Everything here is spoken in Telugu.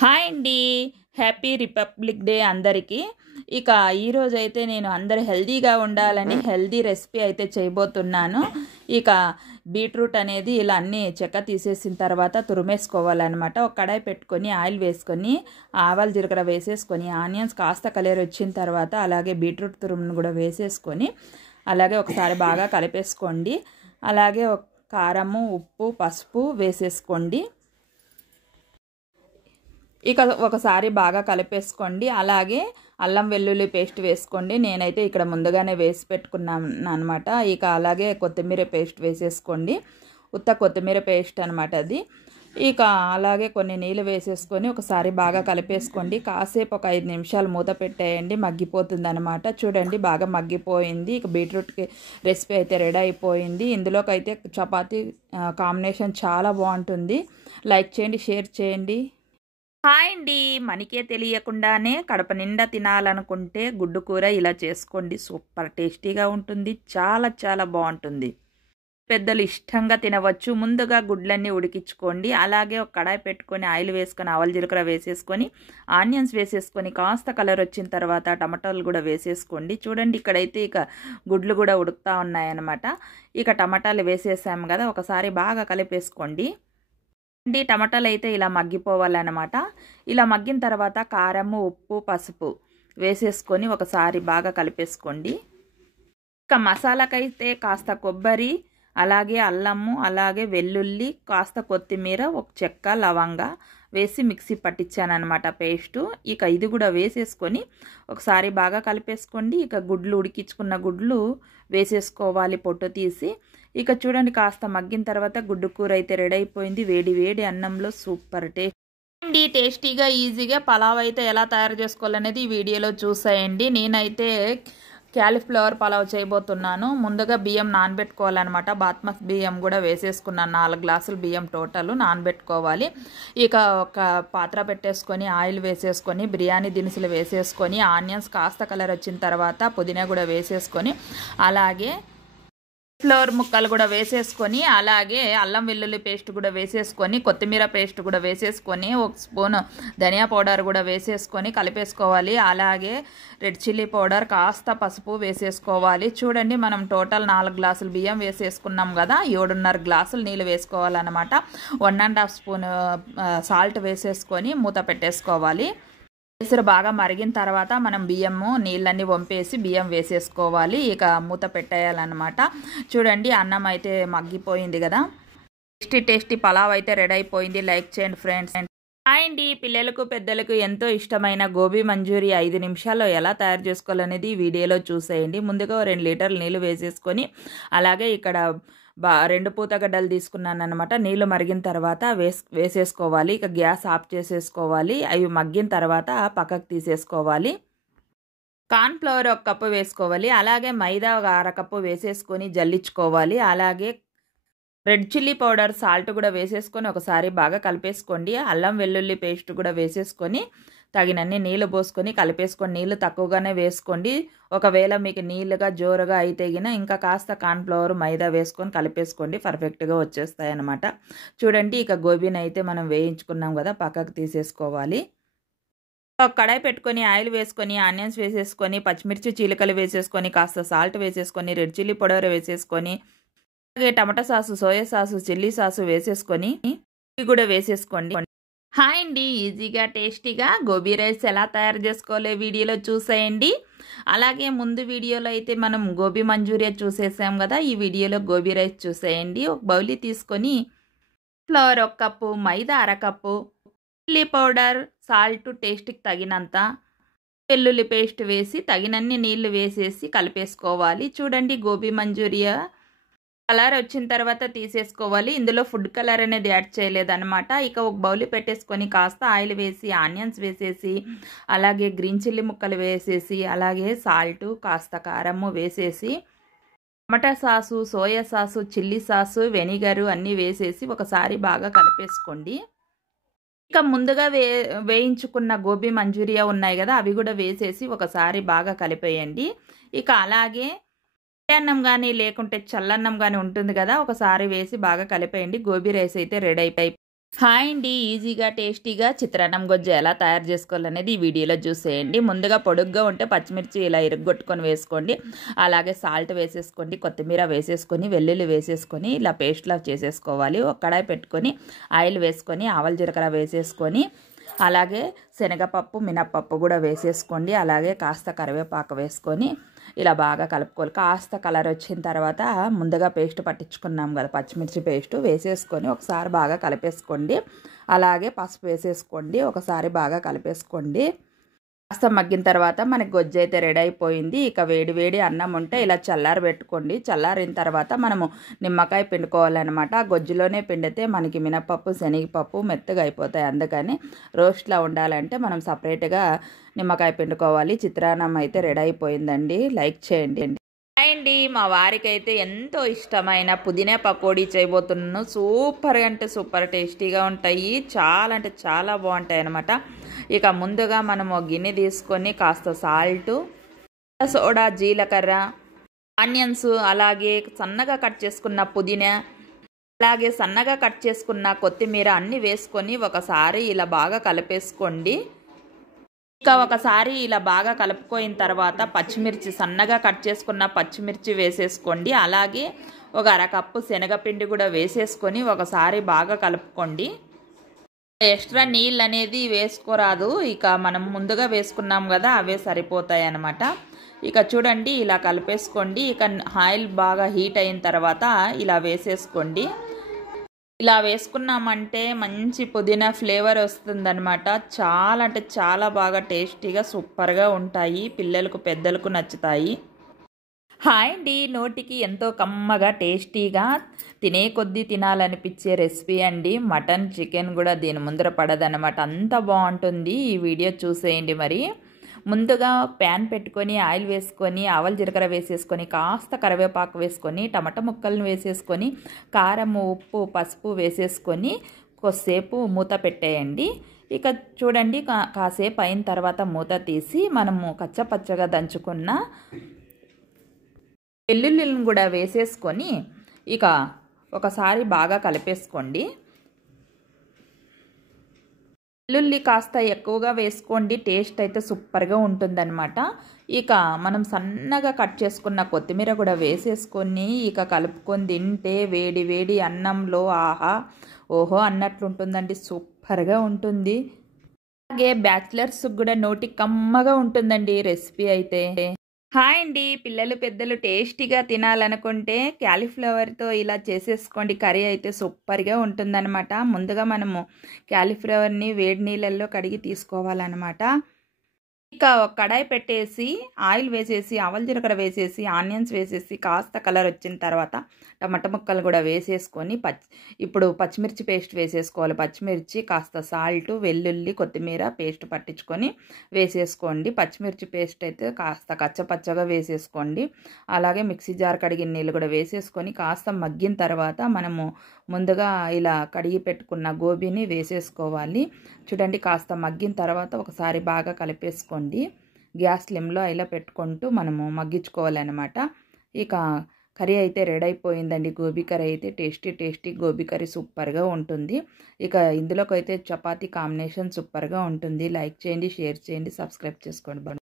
హాయ్ అండి. హ్యాపీ రిపబ్లిక్ డే అందరికీ. ఇక ఈరోజు అయితే నేను అందరు హెల్దీగా ఉండాలని హెల్దీ రెసిపీ అయితే చేయబోతున్నాను. ఇక బీట్రూట్ అనేది ఇలా అన్నీ చెక్క తీసేసిన తర్వాత తురిమేసుకోవాలన్నమాట. ఒక కడాయి పెట్టుకొని ఆయిల్ వేసుకొని ఆవాలు జీలకర్ర వేసేసుకొని ఆనియన్స్ కాస్త కలర్ వచ్చిన తర్వాత అలాగే బీట్రూట్ తురుమును కూడా వేసేసుకొని అలాగే ఒకసారి బాగా కలిపేసుకోండి. అలాగే కారము, ఉప్పు, పసుపు వేసేసుకోండి. ఇక ఒకసారి బాగా కలిపేసుకోండి. అలాగే అల్లం వెల్లుల్లి పేస్ట్ వేసుకోండి. నేనైతే ఇక్కడ ముందుగానే వేసి పెట్టుకున్నాను అనమాట. ఇక అలాగే కొత్తిమీర పేస్ట్ వేసేసుకోండి. ఉత్త కొత్తిమీర పేస్ట్ అనమాట అది. ఇక అలాగే కొన్ని నీళ్ళు వేసేసుకొని ఒకసారి బాగా కలిపేసుకోండి. కాసేపు ఒక 5 నిమిషాలు మూత పెట్టేయండి, మగ్గిపోతుంది అనమాట. చూడండి బాగా మగ్గిపోయింది. ఇక బీట్రూట్కి రెసిపీ అయితే రెడీ అయిపోయింది. ఇందులోకి అయితే చపాతీ కాంబినేషన్ చాలా బాగుంటుంది. లైక్ చేయండి, షేర్ చేయండి. హాయ్ అండి. మనకే తెలియకుండానే కడప నిండా తినాలనుకుంటే గుడ్డు కూర ఇలా చేసుకోండి. సూపర్ టేస్టీగా ఉంటుంది. చాలా చాలా బాగుంటుంది. పెద్దలు ఇష్టంగా తినవచ్చు. ముందుగా గుడ్లన్నీ ఉడికించుకోండి. అలాగే ఒక కడాయి పెట్టుకొని ఆయిల్ వేసుకొని ఆవాలు జీలకర్ర వేసేసుకొని ఆనియన్స్ వేసేసుకొని కాస్త కలర్ వచ్చిన తర్వాత టమాటాలు కూడా వేసేసుకోండి. చూడండి ఇక్కడైతే ఇక గుడ్లు కూడా ఉడుకుతూ ఉన్నాయన్నమాట. ఇక టమాటాలు వేసేసాము కదా, ఒకసారి బాగా కలిపేసుకోండి. టమాటాలు అయితే ఇలా మగ్గిపోవాలన్నమాట. ఇలా మగ్గిన తర్వాత కారము, ఉప్పు, పసుపు వేసేసుకొని ఒకసారి బాగా కలిపేసుకోండి. ఇక మసాలాకైతే కాస్త కొబ్బరి, అలాగే అల్లము, అలాగే వెల్లుల్లి, కాస్త కొత్తిమీర, ఒక చెక్క, లవంగా వేసి మిక్సీ పట్టించానమాట పేస్టు. ఇక ఇది కూడా వేసేసుకొని ఒకసారి బాగా కలిపేసుకోండి. ఇక గుడ్లు ఉడికించుకున్న గుడ్లు వేసేసుకోవాలి పొట్టు తీసి. ఇక చూడండి కాస్త మగ్గిన తర్వాత గుడ్డు కూర అయితే రెడీ అయిపోయింది. వేడి వేడి అన్నంలో సూపర్ టేస్టీగా ఈజీగా పలావ్ అయితే ఎలా తయారు చేసుకోవాలనేది ఈ వీడియోలో చూసేయండి. నేనైతే క్యాలీఫ్లవర్ పలావ్ చేయబోతున్నాను. ముందుగా బియ్యం నానబెట్టుకోవాలన్నమాట. బాస్మతి బియ్యం కూడా వేసేసుకున్నాను. 4 గ్లాసులు బియ్యం టోటల్ నానబెట్టుకోవాలి. ఇక ఒక పాత్ర పెట్టేసుకొని ఆయిల్ వేసేసుకొని బిర్యానీ దినుసులు వేసేసుకొని ఆనియన్స్ కాస్త కలర్ వచ్చిన తర్వాత పుదీనా కూడా వేసేసుకొని అలాగే ఫ్లవర్ ముక్కలు కూడా వేసేసుకొని అలాగే అల్లం వెల్లుల్లి పేస్ట్ కూడా వేసేసుకొని కొత్తిమీర పేస్ట్ కూడా వేసేసుకొని ఒక స్పూన్ ధనియా పౌడర్ కూడా వేసేసుకొని కలిపేసుకోవాలి. అలాగే రెడ్ చిల్లీ పౌడర్, కాస్త పసుపు వేసేసుకోవాలి. చూడండి మనం టోటల్ 4 గ్లాసులు బియ్యం వేసేసుకున్నాం కదా, 7.5 గ్లాసులు నీళ్ళు వేసుకోవాలన్నమాట. 1.5 స్పూన్ సాల్ట్ వేసేసుకొని మూత పెట్టేసుకోవాలి. ఎసురు బాగా మరిగిన తర్వాత మనం బియ్యము నీళ్ళన్నీ వంపేసి బియ్యం వేసేసుకోవాలి. ఇక మూత పెట్టేయాలన్నమాట. చూడండి అన్నం అయితే మగ్గిపోయింది కదా. టేస్టీ పలావ్ అయితే రెడీ అయిపోయింది. లైక్ చేయండి ఫ్రెండ్స్. హాయ్ అండి. పిల్లలకు పెద్దలకు ఎంతో ఇష్టమైన గోబీ మంచూరి 5 నిమిషాల్లో ఎలా తయారు చేసుకోవాలనేది ఈ వీడియోలో చూసేయండి. ముందుగా 2 లీటర్లు నీళ్ళు వేసేసుకొని అలాగే ఇక్కడ 2 పూతగడ్డలు తీసుకున్నాను అనమాట. నీళ్ళు మరిగిన తర్వాత వేసేసుకోవాలి. ఇక గ్యాస్ ఆఫ్ చేసేసుకోవాలి. అవి మగ్గిన తర్వాత పక్కకు తీసేసుకోవాలి. కార్న్ ఫ్లవర్ 1 కప్పు వేసుకోవాలి. అలాగే మైదా 1/2 కప్పు వేసేసుకొని జల్లించుకోవాలి. అలాగే రెడ్ చిల్లీ పౌడర్, సాల్ట్ కూడా వేసేసుకొని ఒకసారి బాగా కలిపేసుకోండి. అల్లం వెల్లుల్లి పేస్ట్ కూడా వేసేసుకొని తగినన్ని నీళ్ళు పోసుకొని కలిపేసుకోండి. నీళ్ళు తక్కువగానే వేసుకోండి. ఒకవేళ మీకు నీళ్ళుగా జోరుగా అయితే ఇంకా కాస్త కార్న్ఫ్లవర్, మైదా వేసుకొని కలిపేసుకోండి. పర్ఫెక్ట్గా వచ్చేస్తాయి అన్నమాట. చూడండి ఇక గోబీని అయితే మనం వేయించుకున్నాం కదా, పక్కకు తీసేసుకోవాలి. ఒక కడాయి పెట్టుకొని ఆయిల్ వేసుకొని ఆనియన్స్ వేసేసుకొని పచ్చిమిర్చి చీలికలు వేసేసుకొని కాస్త సాల్ట్ వేసేసుకొని రెడ్ చిల్లీ పౌడర్ వేసేసుకొని అలాగే tomato sauce, soya sauce, chilli sauce వేసేసుకొని ఇవి కూడా వేసేసుకోండి. హాయ్ అండి. ఈజీగా టేస్టీగా గోబీ రైస్ ఎలా తయారు చేసుకోవాలో వీడియోలో చూసేయండి. అలాగే ముందు వీడియోలో అయితే మనం గోబీ మంచూరియా చూసేసాం కదా, ఈ వీడియోలో గోబీ రైస్ చూసేయండి. ఒక బౌలి తీసుకొని ఫ్లవర్ 1 కప్పు, మైదా 1/2 కప్పు, చిల్లీ పౌడర్, సాల్ట్ టేస్ట్కి తగినంత, వెల్లుల్లి పేస్ట్ వేసి తగినన్ని నీళ్లు వేసేసి కలిపేసుకోవాలి. చూడండి గోబీ మంచూరియా కలర్ వచ్చిన తర్వాత తీసేసుకోవాలి. ఇందులో ఫుడ్ కలర్ అనేది యాడ్ చేయలేదన్నమాట. ఇక ఒక బౌల్ పెట్టేసుకొని కాస్త ఆయిల్ వేసి ఆనియన్స్ వేసేసి అలాగే గ్రీన్ చిల్లీ ముక్కలు వేసేసి అలాగే సాల్ట్, కాస్త కారము వేసేసి tomato sauce, soya sauce, chilli sauce, vinegar అన్నీ వేసేసి ఒకసారి బాగా కలిపేసుకోండి. ఇక ముందుగా వేయించుకున్న గోబీ మంచూరియా ఉన్నాయి కదా, అవి కూడా వేసేసి ఒకసారి బాగా కలిపేయండి. ఇక అలాగే అన్నం కానీ లేకుంటే చల్లన్నం కానీ ఉంటుంది కదా, ఒకసారి వేసి బాగా కలిపేయండి. గోబీ రైస్ అయితే రెడీ అయిపోయి హాయ్ అండి, ఈజీగా టేస్టీగా చిత్రాన్నం గొజ్జు ఎలా తయారు చేసుకోవాలనేది ఈ వీడియోలో చూసేయండి. ముందుగా పొడుగ్గా ఉంటే పచ్చిమిర్చి ఇలా ఇరుగ్గొట్టుకొని వేసుకోండి. అలాగే సాల్ట్ వేసేసుకోండి, కొత్తిమీర వేసేసుకొని, వెల్లుల్లి వేసేసుకొని ఇలా పేస్ట్లా చేసేసుకోవాలి. ఒక కడాయి పెట్టుకొని ఆయిల్ వేసుకొని ఆవాల జీలకర్ర వేసేసుకొని అలాగే శనగపప్పు మినప్పప్పు కూడా వేసేసుకోండి. అలాగే కాస్త కరివేపాకు వేసుకొని ఇలా బాగా కలుపుకోవాలి. కాస్త కలర్ వచ్చిన తర్వాత ముందుగా పేస్ట్ పట్టించుకున్నాం కదా పచ్చిమిర్చి పేస్ట్ వేసేసుకొని ఒకసారి బాగా కలిపేసుకోండి. అలాగే పసుపు వేసేసుకోండి, ఒకసారి బాగా కలిపేసుకోండి. కాస్త మగ్గిన తర్వాత మనకి గొజ్జు అయితే రెడీ అయిపోయింది. ఇక వేడి వేడి అన్నం ఉంటే ఇలా చల్లారి పెట్టుకోండి. చల్లారిన తర్వాత మనము నిమ్మకాయ పిండుకోవాలన్నమాట. ఆ గొజ్జులోనే పిండితే మనకి మినపప్పు శనగపప్పు మెత్తగా అయిపోతాయి. అందుకని రోస్ట్లా ఉండాలంటే మనం సపరేట్గా నిమ్మకాయ పిండుకోవాలి. చిత్రాన్నం అయితే రెడీ అయిపోయిందండి. లైక్ చేయండి అండి. మా వారికి అయితే ఎంతో ఇష్టమైన పుదీనా పకోడీ చేయబోతున్నాను. సూపర్ అంటే సూపర్ టేస్టీగా ఉంటాయి. చాలా అంటే చాలా బాగుంటాయి అన్నమాట. ఇక ముందుగా మనము గిన్నె తీసుకొని కాస్త సాల్ట్, సోడా, జీలకర్ర, ఆనియన్స్, అలాగే సన్నగా కట్ చేసుకున్న పుదీనా, అలాగే సన్నగా కట్ చేసుకున్న కొత్తిమీర అన్నీ వేసుకొని ఒకసారి ఇలా బాగా కలిపేసుకోండి. ఇక ఒకసారి ఇలా బాగా కలుపుకోయిన తర్వాత పచ్చిమిర్చి సన్నగా కట్ చేసుకున్న పచ్చిమిర్చి వేసేసుకోండి. అలాగే ఒక అరకప్పు శనగపిండి కూడా వేసేసుకొని ఒకసారి బాగా కలుపుకోండి. ఎక్స్ట్రా నీళ్ళు అనేది వేసుకోరాదు, ఇక మనం ముందుగా వేసుకున్నాం కదా అవే సరిపోతాయి అన్నమాట. ఇక చూడండి ఇలా కలిపేసుకోండి. ఇక ఆయిల్ బాగా హీట్ అయిన తర్వాత ఇలా వేసేసుకోండి. ఇలా వేసుకున్నామంటే మంచి పుదీనా ఫ్లేవర్ వస్తుందన్నమాట. చాలా అంటే చాలా బాగా టేస్టీగా సూపర్గా ఉంటాయి. పిల్లలకు పెద్దలకు నచ్చుతాయి. హాయ్ అండి, నోటికి ఎంతో కమ్మగా టేస్టీగా తినే కొద్దీ తినాలనిపించే రెసిపీ అండి. మటన్ చికెన్ కూడా దీని ముందర పడదన్నమాట, అంత బాగుంటుంది. ఈ వీడియో చూసేయండి. మరి ముందుగా ప్యాన్ పెట్టుకొని ఆయిల్ వేసుకొని ఆవాల జీలకర్ర వేసేసుకొని కాస్త కరివేపాకు వేసుకొని టమాటా ముక్కలను వేసేసుకొని కారం, ఉప్పు, పసుపు వేసేసుకొని కొద్దిసేపు మూత పెట్టేయండి. ఇక చూడండి కాసేపు అయిన తర్వాత మూత తీసి మనము కచ్చపచ్చగా దంచుకున్న వెల్లుల్లిని కూడా వేసేసుకొని ఇక ఒకసారి బాగా కలిపేసుకోండి. వెల్లుల్లి కాస్త ఎక్కువగా వేసుకోండి, టేస్ట్ అయితే సూపర్గా ఉంటుందన్నమాట. ఇక మనం సన్నగా కట్ చేసుకున్న కొత్తిమీర కూడా వేసేసుకొని ఇక కలుపుకొని తింటే వేడి వేడి అన్నంలో ఆహా ఓహో అన్నట్లుంటుందండి. సూపర్గా ఉంటుంది. అలాగే బ్యాచిలర్స్ కూడా నోటికి కమ్మగా ఉంటుందండి రెసిపీ అయితే. హాయ్ అండి, పిల్లలు పెద్దలు టేస్టీగా తినాలనుకుంటే క్యాలీఫ్లవర్తో ఇలా చేసేసుకోండి. కర్రీ అయితే సూపర్గా ఉంటుందన్నమాట. ముందుగా మనము క్యాలీఫ్లవర్ని వేడి నీళ్ళల్లో కడిగి తీసుకోవాలన్నమాట. ఇక ఒక కడాయి పెట్టేసి ఆయిల్ వేసేసి ఆవాల జీలకర్ర వేసేసి ఆనియన్స్ వేసేసి కాస్త కలర్ వచ్చిన తర్వాత టమాటా ముక్కలు కూడా వేసేసుకొని ఇప్పుడు పచ్చిమిర్చి పేస్ట్ వేసేసుకోవాలి. పచ్చిమిర్చి, కాస్త సాల్ట్, వెల్లుల్లి, కొత్తిమీర పేస్ట్ పట్టించుకొని వేసేసుకోండి. పచ్చిమిర్చి పేస్ట్ అయితే కాస్త కచ్చపచ్చగా వేసేసుకోండి. అలాగే మిక్సీ జార్ కడిగిన నీళ్ళు కూడా వేసేసుకొని కాస్త మగ్గిన తర్వాత మనము ముందుగా ఇలా కడిగి పెట్టుకున్న గోబీని వేసేసుకోవాలి. చూడండి కాస్త మగ్గిన తర్వాత ఒకసారి బాగా కలిపేసుకోండి. గ్యాస్ స్లిమ్లో ఇలా పెట్టుకుంటూ మనము మగ్గించుకోవాలన్నమాట. ఇక కర్రీ అయితే రెడీ అయిపోయిందండి. గోబీ కర్రీ అయితే టేస్టీ గోబీ కర్రీ సూపర్గా ఉంటుంది. ఇక ఇందులోకి అయితే చపాతీ కాంబినేషన్ సూపర్గా ఉంటుంది. లైక్ చేయండి, షేర్ చేయండి, సబ్స్క్రైబ్ చేసుకోండి.